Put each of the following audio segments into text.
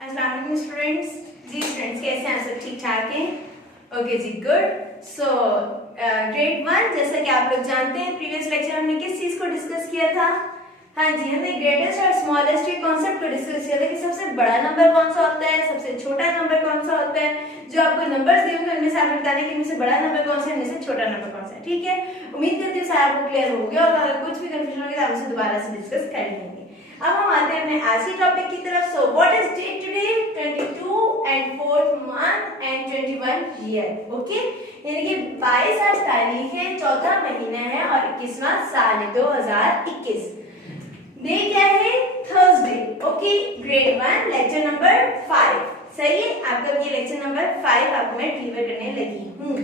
अस्सलाम वालेकुम स्टूडेंट्स। जी स्टूडेंट्स, कैसे हैं आप सब? ठीक ठाक हैं? ओके जी, गुड। सो ग्रेड 1, जैसा कि आप लोग जानते हैं प्रीवियस लेक्चर हमने किस चीज को डिस्कस किया था? हाँ जी, हमने ग्रेटेस्ट और स्मॉलेस्ट के कॉन्सेप्ट को डिस्कस किया था कि सबसे बड़ा नंबर कौन सा होता है, सबसे छोटा नंबर कौन सा होता है। जो आपको नंबर्स दिए होंगे उनमें से आपने बताना है कि इनमें से बड़ा नंबर कौन सा है, इनमें से छोटा नंबर कौन सा है। ठीक है, उम्मीद करती हूँ सारा आपको क्लियर हो गया और अगर कुछ भी कंफ्यूजन होगी तो आप उसे दोबारा से डिस्कस कर लेंगे। अब हम आते हैं अपने आज के टॉपिक की तरफ। So what is date today? 22 and 4th month and 21 year. Okay, यानी कि 22 आज तारीख है, चौथा महीना है और 21वां साल है 2021। डे क्या है? Thursday. Okay, grade 1 lecture number 5। सही है, आपका ये लेक्चर नंबर 5 आपको मैं डिलीवर करने लगी हूँ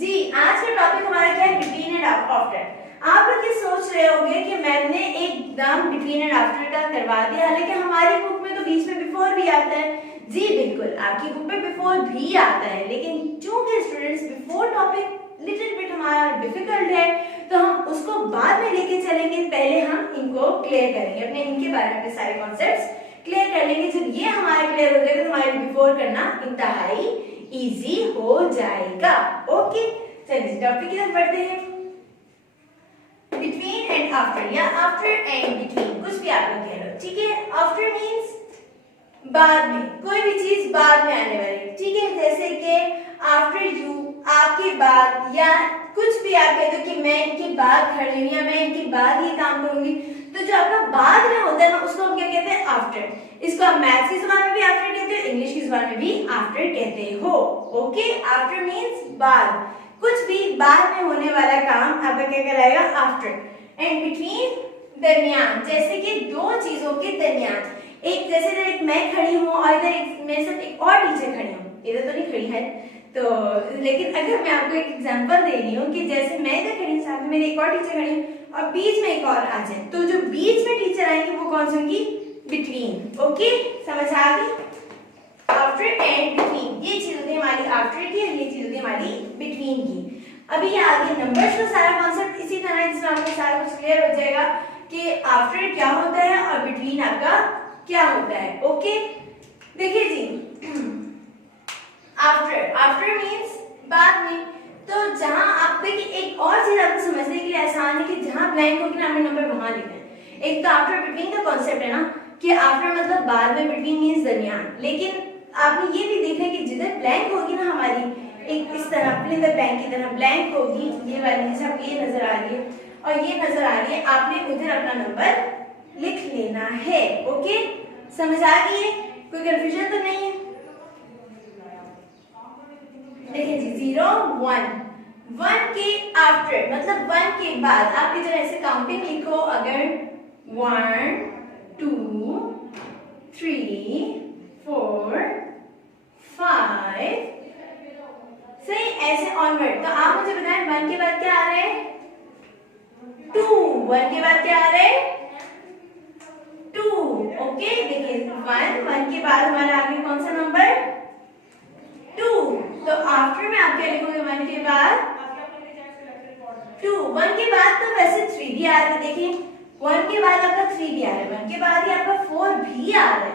जी। आज का टॉपिक हमारा क्या है? Between and after. आप लोग ये सोच रहे होंगे कि मैंने एकदम बिटवीन एंड आफ्टर का करवा दिया, हालांकि हमारी बुक में तो बीच में बिफोर भी आता है। जी बिल्कुल, आपकी बुक में बिफोर भी आता है, लेकिन चूंकि students before topic little bit हमारा डिफिकल्ट है तो हम उसको बाद में लेके चलेंगे। पहले हम इनको क्लियर करेंगे, अपने इनके बारे में सारे कॉन्सेप्ट्स क्लियर कर लेंगे। जब ये हमारा क्लियर हो जाएगा तो हमारे बिफोर करना इंतहाई इजी हो जाएगा। ओके, चलिए टॉपिक की तरफ बढ़ते हैं। बिटवीन एंड आफ्टर या आफ्टर एंड बिटवीन, कुछ भी आप लोग कह लो, ठीक है। आफ्टर मीन्स बाद में, कोई भी चीज बाद में आने वाली, ठीक है। जैसे कि आफ्टर यू, आपके बाद, या कुछ भी आप कह दो कि मैं इनके बाद खड़ी हूँ या मैं इनके बाद ये काम करूंगी, तो जो आपका बाद में होता है ना उसको हम क्या कहते हैं? आफ्टर। इसको आप मैथ्स की जुबान में भी आफ्टर कहते हो, इंग्लिश की जुबान में भी आफ्टर कहते हो। ओके, आफ्टर मीन्स बाद, कुछ भी बाद में होने वाला काम आपका क्या कहलाएगा? आफ्टर। एंड बिटवीन, दरमियान, जैसे कि दो चीजों के दरमियान। एक जैसे इधर एक मैं खड़ी हूँ और इधर एक मेरे साथ एक और टीचर खड़ी हूँ, इधर तो नहीं खड़ी है तो, लेकिन अगर मैं आपको एक एग्जांपल दे रही हूँ कि जैसे मैं इधर खड़ी हूँ, साथ में मेरी एक और टीचर खड़ी हूँ और बीच में एक और आ जाए, तो जो बीच में टीचर आएंगे वो कौन सी होंगी? बिटवीन। ओके, समझ आ गई? आफ्टर एंड बिटवीन, ये चीज होती है हमारी आफ्टर की और ये चीज होती है हमारी बिटवीन की। अभी ये आगे नंबर्स का सारा कॉन्सेप्ट इसी तरह है, जिसमें आपको सारा कुछ क्लियर हो जाएगा कि आफ्टर क्या होता है और बिटवीन आपका क्या होता है। ओके, देखिए जी, आफ्टर, आफ्टर मीन्स बाद में। तो जहां आप देखिए, एक और चीज आपको समझने के लिए आसान है कि जहां ब्लैंक होगी ना हमें नंबर वहां लिखना है। एक तो आफ्टर बिटवीन का कॉन्सेप्ट है ना कि आफ्टर मतलब बाद में, बिटवीन मीन्स दरमियान। लेकिन आपने ये भी देखा है कि जिधर ब्लैंक होगी ना हमारी, एक इस तरह फिल इन द ब्लैंक की तरह ब्लैंक होगी, ये वाली जैसे आपको ये नजर आ रही है और ये नजर आ रही है, आपने उधर अपना नंबर लिख लेना है। ओके, समझ आ गई है? कोई कंफ्यूजन तो नहीं है? देखिए जी, 0 1 1 के आफ्टर मतलब 1 के बाद आप इधर ऐसे काउंटिंग लिखो, अगर 1 2 3 4 5 सही, ऐसे ऑनवर्ड। तो आप मुझे बताएं 1 के बाद क्या आ रहा है? 2। 1 के बाद क्या आ रहा है? 2। ओके, देखिए 1 के बाद हमारा आगे कौन सा नंबर? 2। तो आफ्टर में आप क्या लिखोगे? 1 के बाद 2। 1 के बाद तो वैसे 3 भी आ रहा है, देखिए 1 के बाद आपका 3 भी आ रहा है, 1 के बाद ही आपका 4 भी आ रहा है,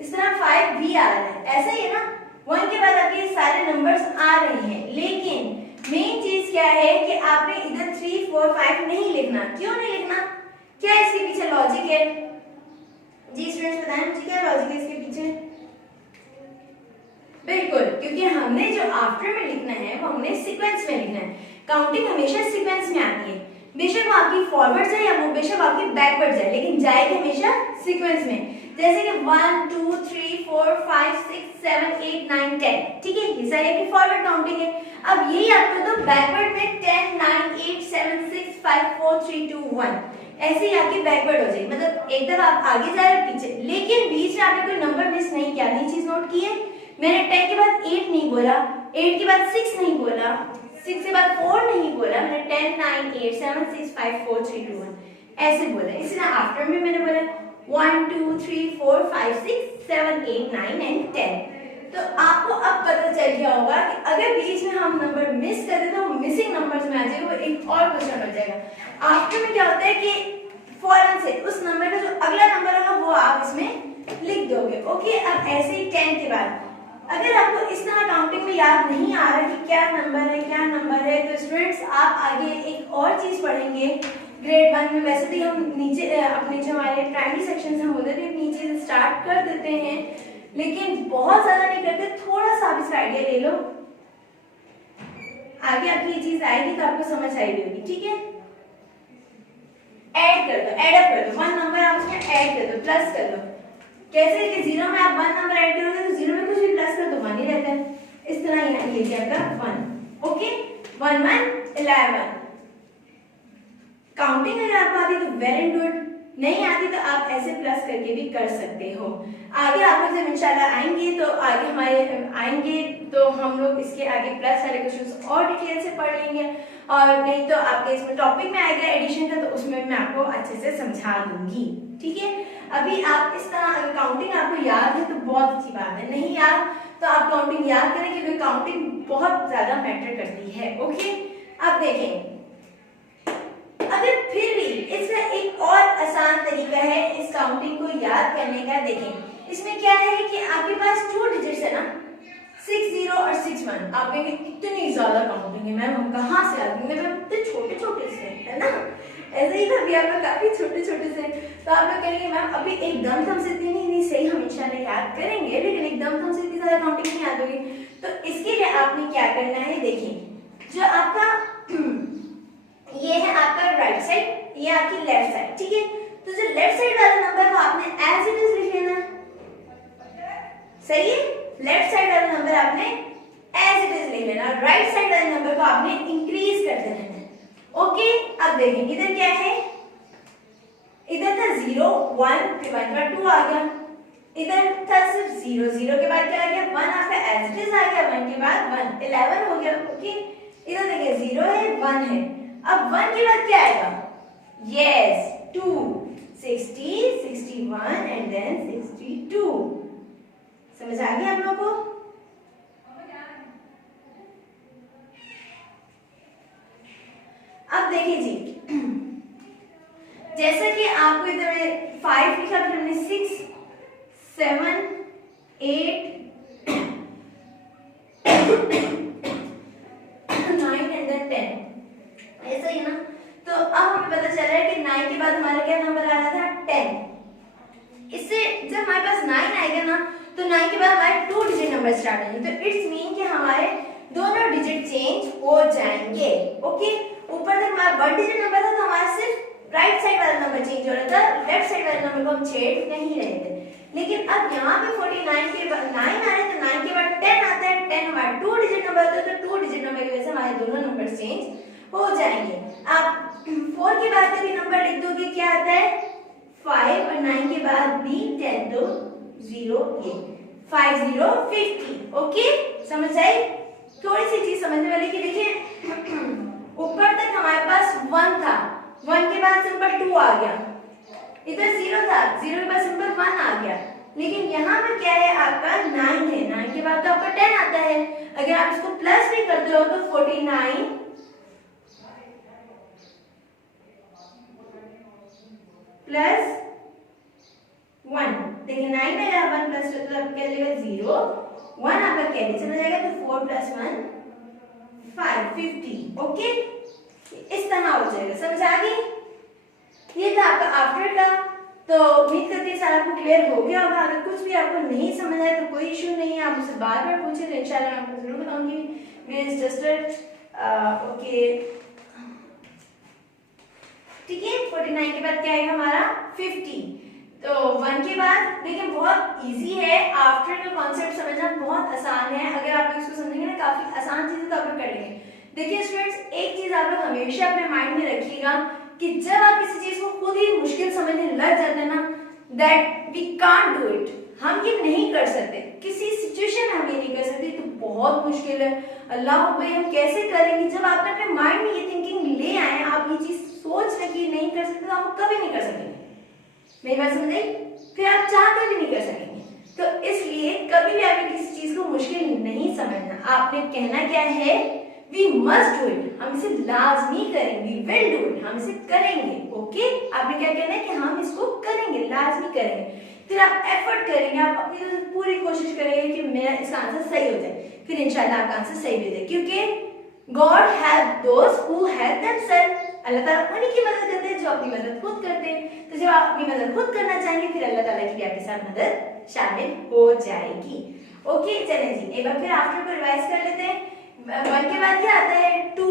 इस तरह 5 भी आ रहा है, ऐसा ही है ना। 1 के बाद आपके सारे नंबर्स आ रहे हैं, लेकिन मेन चीज क्या है कि आपने इधर 3 4 5 नहीं लिखना। क्यों नहीं लिखना? क्या इसके पीछे लॉजिक है? जी स्टूडेंट्स बताएं मुझे, क्या लॉजिक है इसके पीछे? बिल्कुल, क्योंकि हमने जो आफ्टर में लिखना है वो हमने सीक्वेंस में लिखना है। काउंटिंग हमेशा सीक्वेंस में आती है, बेशक वो आपकी फॉरवर्ड जाए या वो बेशक आपकी बैकवर्ड जाए, लेकिन जाएगी हमेशा सीक्वेंस में। जैसे कि 1 2 3 4 5 6 7 8 9 10, ठीक है, ये सारी आपकी फॉरवर्ड काउंटिंग है। अब यही आपको तो बैकवर्ड में 10 9 8 7 6 5 4 3 2 1 ऐसे ही आपकी बैकवर्ड हो जाएगी, मतलब एक दफा आप आगे जा रहे हैं पीछे, लेकिन बीच में आपने कोई नंबर मिस नहीं किया। नई चीज नोट की है मैंने? 10 के बाद 8 नहीं बोला, 8 के बाद 6 नहीं बोला, 6 के बाद 4 नहीं बोला, मैंने 10 9 8 7 6 5 4 3 2 1 ऐसे बोला। इसी तरह आफ्टर में मैंने बोला 1 2 3 4 5 6 7 8 9 एंड 10। तो आपको अब पता चल गया होगा कि अगर बीच में हम नंबर मिस कर दें तो मिसिंग नंबर्स में आ जाएगा, वो एक और क्वेश्चन हो जाएगा। आफ्टर में क्या होता है कि फौरन से उस नंबर का जो अगला नंबर होगा वो आप इसमें लिख दोगे। ओके, अब ऐसे ही 10 के बाद अगर आपको इस तरह काउंटिंग में याद नहीं आ रहा कि क्या नंबर है, तो स्टूडेंट्स आप आगे एक और चीज पढ़ेंगे ग्रेड 1 में। वैसे भी हम नीचे अपने जो हमारे प्राइमरी सेक्शन हम होते थे नीचे से स्टार्ट कर देते हैं, लेकिन बहुत ज्यादा नहीं करते, थोड़ा सा आप इसका आइडिया ले लो। आगे आपकी ये चीज आएगी तो आपको समझ आएगी होगी। ठीक है, ऐड कर दो, ऐड अप कर दो, 1 नंबर आप उसमें ऐड कर दो, प्लस कर दो। कैसे कि 0 में आप 1 नंबर ऐड करोगे तो 0 में कुछ भी प्लस कर दो 1 ही रहता है। इस तरह यहाँ ये क्या आपका 1। ओके, 1 1 11। काउंटिंग अगर आपको आती तो वेरी गुड, नहीं आती तो आप ऐसे प्लस करके भी कर सकते हो। आगे आप लोग जब इंशाल्लाह आएंगे तो आगे हमारे आएंगे तो हम लोग इसके आगे प्लस वाले क्वेश्चंस और डिटेल से पढ़ लेंगे, और नहीं तो आपके इसमें टॉपिक में आएगा एडिशन का, तो उसमें मैं आपको अच्छे से समझा दूंगी। ठीक है, अभी आप इस तरह अगर काउंटिंग आपको याद है तो बहुत अच्छी बात है, नहीं याद तो आप काउंटिंग याद करें क्योंकि काउंटिंग बहुत ज्यादा मैटर करती है। ओके, अब देखें, अगर फिर भी इसका एक और आसान तरीका है इस काउंटिंग को याद करने का। देखें इसमें क्या है कि आपके पास 2 डिजिट्स है ना, 60 और 61। आप कहेंगे इतनी ज्यादा काउंटिंग है मैम, हम कहाँ से आ गए, मैम इतने छोटे छोटे से है ना, ऐसे ही ना भी आप लोग काफी छोटे छोटे से। तो आप लोग कहेंगे मैम अभी एकदम से इतनी नहीं सही, हम इंशाल्लाह याद करेंगे, लेकिन एकदम से इतनी ज्यादा काउंटिंग नहीं याद होगी। तो इसके लिए आपने क्या करना है, देखिए जो आपका ये है आपका राइट साइड, ये आपकी लेफ्ट साइड। ठीक है, तो जो लेफ्ट साइड वाला नंबर को आपने एज इट इज लिख लेना। सही है, लेफ्ट साइड वाला नंबर आपने एज इट इज लिख लेना, राइट साइड वाले नंबर को आपने इंक्रीज कर देना है। ओके, अब देखें इधर क्या है, इधर था 0 1 फिर 1 के बाद 2 आ गया, इधर था सिर्फ 0 0 के बाद क्या आ गया 1 आपका एज इट इज आ गया, 1 के बाद 1 11 हो गया। ओके, इधर देखिए 0 है 1 है, अब 1 के बाद क्या आएगा, यस 2 60 61 एंड देन 62। समझ आ गया आप लोगों को? अब देखिए जी, जैसा कि आपको इधर 5 लिखा, फिर हमने 6 7 8 9 एंड देन 10, ऐसा ही ना। तो अब हमें पता चल रहा है कि 9 के बाद हमारा क्या नंबर आ रहा था 10। इससे जब हमारे पास 9 आएगा ना तो 9 के बाद हमारे 2 डिजिट नंबर स्टार्ट होंगे, तो इट्स मीन कि हमारे दोनों डिजिट चेंज हो जाएंगे। ओके, ऊपर तक हमारा 1 डिजिट नंबर था तो हमारा सिर्फ राइट साइड वाला नंबर चेंज हो रहा था, लेफ्ट साइड वाले नंबर को हम छेड़ नहीं रहे थे। लेकिन अब यहाँ पे 49 के बाद 9 आ रहे, तो 9 के बाद 10 आता है, 10 हमारा 2 डिजिट नंबर होता है, तो 2 डिजिट नंबर की वजह से हमारे दोनों नंबर चेंज हो जाएंगे। आप 4 के बाद भी नंबर लिख दोगे, क्या आता है 5 और 9 के बाद भी 10, तो 0 ये 5 0 50। ओके, समझ आई? थोड़ी सी चीज समझने वाली कि देखिए ऊपर तक हमारे पास 1 था, 1 के बाद सिंपल 2 आ गया, इधर 0 था, 0 के बाद सिंपल 1 आ गया, लेकिन यहाँ पर क्या है आपका 9 है, 9 के बाद तो आपका 10 आता है। अगर आप इसको प्लस भी करते हो तो 49 प्लस 1, देखिए 9 में अगर 1 प्लस तो आपका क्या लगेगा 0, 1 आपका कैरी चला जाएगा, तो 4 प्लस 1 5 50। ओके, इस तरह हो जाएगा। समझ आ गई? ये था आपका आफ्टर का। तो उम्मीद करती है सारा आपको क्लियर हो गया होगा। अगर कुछ भी आपको नहीं समझ आए तो कोई इशू नहीं है, आप मुझसे बार बार पूछे तो इंशाल्लाह मैं आपको जरूर बताऊंगी। मेरे जस्टर ओके, ठीक है। 49 के बाद क्या आएगा हमारा 50, तो 1 के बाद देखिए बहुत इजी है, आफ्टर का कॉन्सेप्ट समझना बहुत आसान है। अगर आप लोग इसको समझेंगे ना काफी आसान चीजें तो आप लोग कर लेंगे। देखिए स्टूडेंट्स, एक चीज आप लोग हमेशा अपने माइंड में रखिएगा कि जब आप किसी चीज को खुद ही मुश्किल समझने लग जाते हैं ना, that we can't do it, हम ये नहीं कर सकते, किसी सिचुएशन में हम ये नहीं कर सकते, तो बहुत मुश्किल है। अल्लाह भाई हम कैसे करेंगे? जब आपने अपने माइंड में ये थिंकिंग ले आए, आप ये चीज सोच रहे कि नहीं कर सकते, तो आप कभी नहीं कर सकेंगे। मेरी बात समझ आई? फिर आप चाह कर भी नहीं कर सकेंगे। तो इसलिए कभी भी आपने किसी चीज को मुश्किल नहीं समझना, आपने कहना क्या है, वी मस्ट डू इट, हम इसे लाजमी करेंगे, वी विल डू इट, हम इसे करेंगे। ओके, आपने क्या कहना है कि हम इसको करेंगे, लाजमी करेंगे। फिर आप एफर्ट करेंगे, आप अपनी तरफ से पूरी कोशिश करेंगे कि मेरा इसका आंसर सही हो जाए, फिर इंशाल्लाह आपका आंसर सही हो जाए, क्योंकि God help those who help themselves, अल्लाह ताला उन्हीं की मदद करते हैं जो अपनी मदद खुद करते हैं। तो जब आप अपनी मदद खुद करना चाहेंगे फिर अल्लाह ताला की भी आपके साथ मदद शामिल हो जाएगी। ओके चलें जी, एक बार फिर आफ्टर को रिवाइज कर लेते हैं। 1 के बाद क्या आता है 2,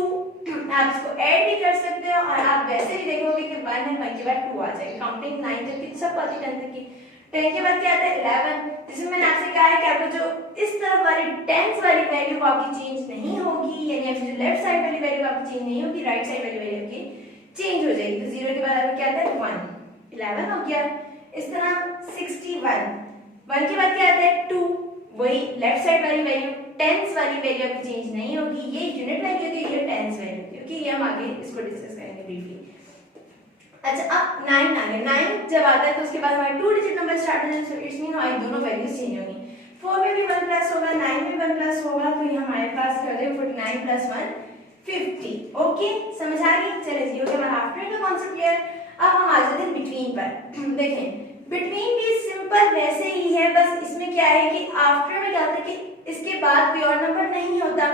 आप इसको ऐड भी कर सकते हो और आप वैसे भी देखोगे कि 1 है 1 के बाद 2 आ जाएगा, काउंटिंग 9 तक की सब आती 10 तक की। 10 के बाद क्या आता है 11, जिसमें मैंने आपसे कहा है कि आपको जो इस तरफ वाली टेंस वाली वैल्यू वो आपकी चेंज नहीं होगी, यानी आपकी जो लेफ्ट साइड वाली वैल्यू आपकी चेंज नहीं होगी, राइट साइड वाली वैल्यू आपकी चेंज हो जाएगी। तो 0 के बाद आपका क्या आता है 1, 11 हो गया। इस तरह 61, 1 के बाद क्या आता है 2, वही लेफ्ट साइड वाली वैल्यू टेंस वाली वैल्यू आपकी चेंज नहीं होगी, ये यूनिट वैल्यू होती है, ये टेंस वैल्यू होती है। ओके, ये हम आगे इसको डिस्कस करेंगे ब्रीफली। अच्छा, अब 9 आ गया। 9 जब आता है तो उसके बाद हमारे 2 डिजिट नंबर स्टार्ट हो जाते हैं, इट्स मीन हमारी दोनों वैल्यूज चेंज होंगी। 4 में भी 1 प्लस होगा, 9 में 1 प्लस होगा, तो ये हमारे पास कर दे 49 प्लस 1 50। ओके, समझ आ गई? चलिए जी, ओके, हमारा आफ्टर का कॉन्सेप्ट क्लियर। अब हम आ जाते हैं बिटवीन पर। देखें, बिटवीन भी सिंपल वैसे ही है, बस इसमें क्या है कि आफ्टर में क्या होता है कि इसके बाद कोई और नंबर नहीं होता,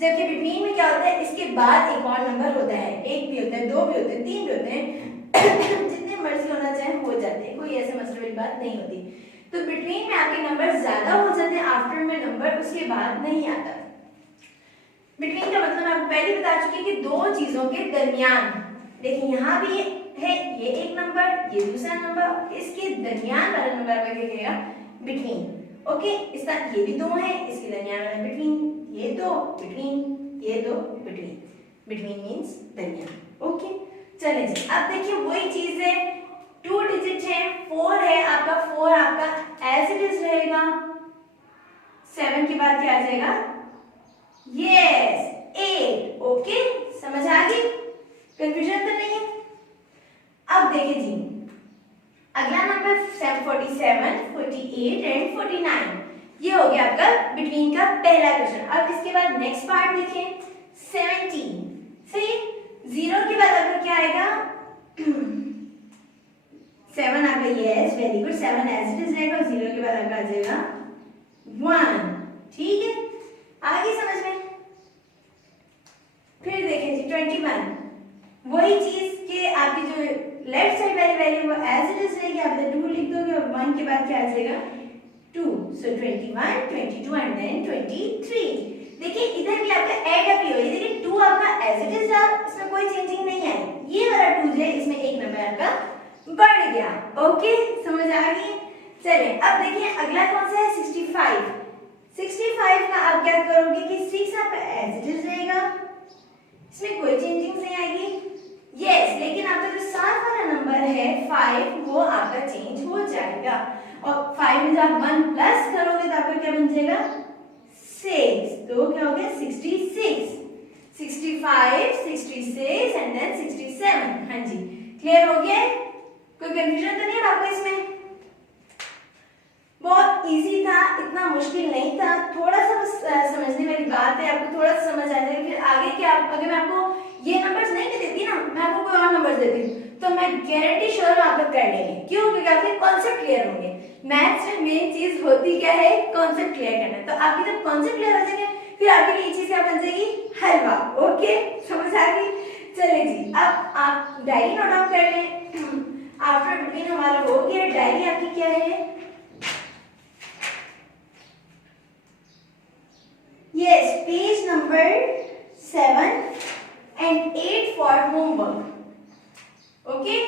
जबकि बिटवीन में क्या होता है इसके बाद एक और नंबर होता है, 1 भी होता है, 2 भी होते हैं, 3 भी होते हैं जितने मर्जी होना चाहे हो जाते हैं, कोई ऐसे मसले वाली बात नहीं होती। तो बिटवीन में आपके नंबर ज्यादा हो जाते हैं, आफ्टर में नंबर उसके बाद नहीं आता। बिटवीन का मतलब मैं आपको पहले बता चुकी कि दो चीजों के दरमियान। देखिए यहाँ भी है ये एक नंबर, ये दूसरा नंबर, इसके दरमियान वाला नंबर आपका क्या कहेगा बिटवीन। ओके, इसका ये भी 2 है, इसके दरमियान वाला बिटवीन, ये 2 बिटवीन, ये 2 बिटवीन, बिटवीन मींस दरमियान। ओके चलें जी, अब देखिए वही चीज है, 2 डिजिट है, 4 है आपका, 4 आपका एज इट इज रहेगा, 7 के बाद क्या आ जाएगा, यस 8। ओके, समझ आ गई, कंफ्यूजन तो नहीं है? अब देखिए जी, अगला नंबर 47, 48 एंड 49, ये हो गया आपका बिटवीन का पहला क्वेश्चन। अब इसके बाद नेक्स्ट पार्ट देखें, 17, सही, 0 के बाद आपका क्या आएगा 7 आपका, yes very good, 7 as it is रहेगा, 0 के बाद आपका आ जाएगा 1। ठीक है, आगे समझ में। फिर देखें जी 21, वही चीज के आपकी जो लेफ्ट साइड वाली वैल्यू वो एज इट इज रहेगी, आप 2 लिख दोगे और 1 के बाद क्या आ जाएगा 2, सो 21, 22 एंड देन 23। देखिए इधर भी आपका ऐड अप ही हो, देखिए 2 आपका एज इट इज रहा, इसमें कोई चेंजिंग नहीं है, ये वाला 2 जो है इसमें एक नंबर आपका बढ़ गया। ओके, समझ आ गई? चलिए अब देखिए अगला कौन सा है 65। 65 का आप क्या करोगे कि 6 आपका एज इट इज रहेगा, इसमें कोई चेंजिंग नहीं आएगी, यस, लेकिन आपका जो साथ वाला नंबर है 5 वो आपका चेंज हो जाएगा, और 5 में जब आप 1 प्लस करोगे तो आपका क्या बन जाएगा 6, तो क्या हो गया 66, 65, 66 एंड देन 67। हाँ जी, क्लियर हो गया? कोई कंफ्यूजन तो नहीं है आपको इसमें? बहुत इजी था, इतना मुश्किल नहीं था, थोड़ा सा बस समझने वाली बात है, आपको थोड़ा सा समझ आ जाएगा। फिर आगे क्या, अगर मैं आपको ये नंबर्स नहीं देती ना, मैं आपको कोई और नंबर्स देती हूँ तो मैं गारंटी श्योर हूँ आप लोग कर लेंगे। क्यों? क्योंकि आपके कॉन्सेप्ट क्लियर होंगे। मैथ्स में मेन चीज होती क्या है, कॉन्सेप्ट क्लियर करना। तो आपकी जब कॉन्सेप्ट क्लियर हो जाएंगे फिर आपके लिए ये चीज क्या बन जाएगी, हलवा। ओके, समझ आ गई? चलिए जी, अब आप डायरी नोट डाउन कर लें। आफ्टर बिटवीन हमारा हो गया, डायरी आपकी क्या है, yes, page number 7 and 8 for homework. Okay?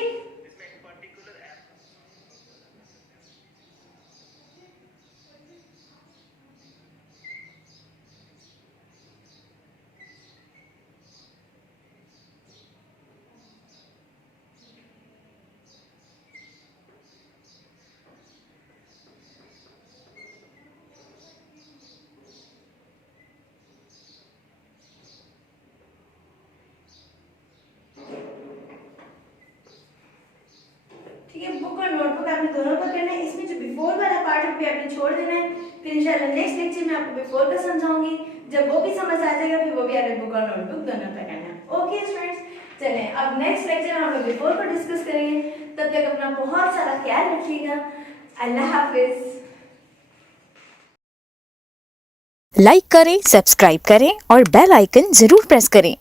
ठीक है, बुक और नोटबुक आपने दोनों का करना है। इसमें जो बिफोर वाला पार्ट है आपने छोड़ देना है, फिर इंशाल्लाह नेक्स्ट लेक्चर में आपको बिफोर का समझाऊंगी। जब वो भी समझ आ जाएगा फिर वो भी आपने बुक और नोटबुक दोनों का करना है। ओके स्टूडेंट्स, चलें अब नेक्स्ट लेक्चर में हम लोग बिफोर को डिस्कस करेंगे। तब तक अपना बहुत सारा ख्याल रखिएगा। अल्लाह हाफिज। लाइक करें, सब्सक्राइब करें और बेल आइकन जरूर प्रेस करें।